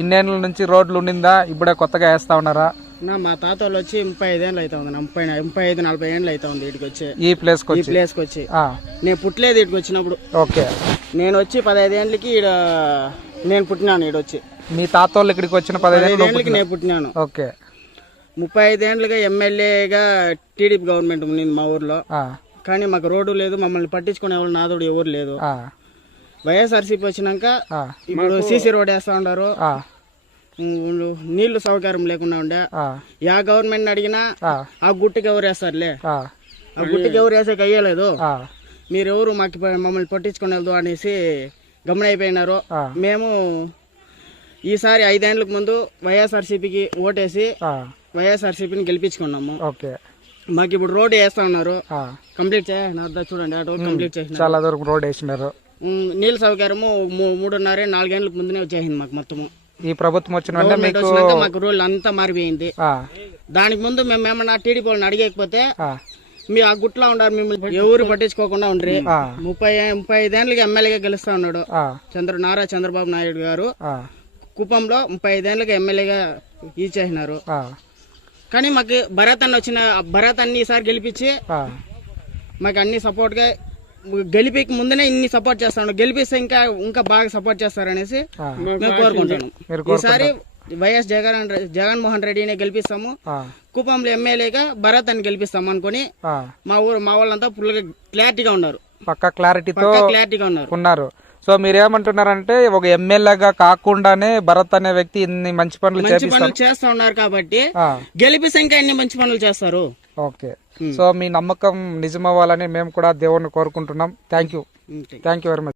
ఇన్నేళ్ళ నుంచి రోడ్లు ఉండిందా? ఇప్పుడే కొత్తగా వేస్తా ఉన్నారా? మా తాత వాళ్ళు వచ్చి 35 ఏళ్ళు అవుతా ఉంది, 35-40 ఏళ్ళు అవుతా ఉంది ఇటుకి వచ్చి, ఈ ప్లేస్ కి వచ్చి. నేను పుట్టలేదు ఇటుకి వచ్చినప్పుడు. ఓకే, నేను వచ్చి 15 ఏళ్ళకి నేను పుట్టినాను ఈడొచ్చి. మీ తాత వాళ్ళు ఇక్కడికి వచ్చిన 15 ఏళ్ళకి నేను పుట్టినాను. ఓకే, 35 ఏళ్ళుగా ఎమ్మెల్యేగా టీడీపీ గవర్నమెంట్ ఉంది మా ఊర్లో. కానీ మాకు రోడ్డు లేదు, మమ్మల్ని పట్టించుకునే వాళ్ళు నాదోడు ఎవరు లేదు. వైఎస్ఆర్సీపీ వచ్చినాక ఇప్పుడు సీసీ రోడ్ వేస్తా ఉన్నారు, నీళ్లు సౌకర్యం లేకుండా ఉండే. యా గవర్నమెంట్ అడిగినా ఆ గుట్టుకి ఎవరు వేస్తారులే, ఆ గుట్టుకి ఎవరు వేసేకి అయ్యలేదు, మీరెవరు మమ్మల్ని పట్టించుకునేది అనేసి గమనైపోయినారు. మేము ఈసారి 5 ఏళ్ళకు ముందు వైఎస్ఆర్సీపీకి ఓటేసి వైఎస్ఆర్సీపీని గెలిపించుకున్నాము. మాకు ఇప్పుడు రోడ్ వేస్తా ఉన్నారు, కంప్లీట్ చూడండి, కంప్లీట్ చేసిన చాలా దూరం రోడ్ వేసినారు. నీళ్ళ సౌకర్యము 3.5-4 ఏళ్ళకి ముందునే వచ్చేసింది మాకు మొత్తము. ఈ ప్రభుత్వం వచ్చిన మాకు రోడ్లు అంతా మారిపోయింది. దానికి ముందు మేము ఏమన్నా టీడీపీ వాళ్ళని అడిగకపోతే మీ ఆ గుట్లో ఉండారు, మిమ్మల్ని ఎవరు పట్టించుకోకుండా ఉండ్రి. 35 ఏళ్ళకి ఎమ్మెల్యేగా గెలుస్తా ఉన్నాడు నారా చంద్రబాబు నాయుడు గారు. కుప్పంలో 35 ఏళ్ళకి ఎమ్మెల్యేగా ఇచ్చేసినారు. కానీ మాకు భరత్ అన్ని ఈసారి గెలిపించి మాకు అన్ని సపోర్ట్ గా, గెలిపికి ముందునే ఇన్ని సపోర్ట్ చేస్తాను, గెలిపిస్తే ఇంకా బాగా సపోర్ట్ చేస్తారనేసి మేము కోరుకుంటున్నాం. ఈసారి వైఎస్ జగన్మోహన్ రెడ్డిని గెలిపిస్తాము, కుప్పంలో ఎమ్మెల్యేగా భరత్ అని గెలిపిస్తాము అనుకుని మా వాళ్ళంతా ఫుల్ గా క్లారిటీగా ఉన్నారు, పక్కా క్లారిటీగా ఉన్నారు. సో మీరేమంటున్నారంటే ఒక ఎమ్మెల్యేగా కాకుండానే భరత్ అనే వ్యక్తి ఇన్ని మంచి పనులు చేస్తా ఉన్నారు కాబట్టి గెలిపిస్తే ఇంకా ఎన్ని మంచి పనులు చేస్తారు. ఓకే, సో మీ నమ్మకం నిజమవ్వాలని మేము కూడా దేవుణ్ణి కోరుకుంటున్నాం. Thank you very much.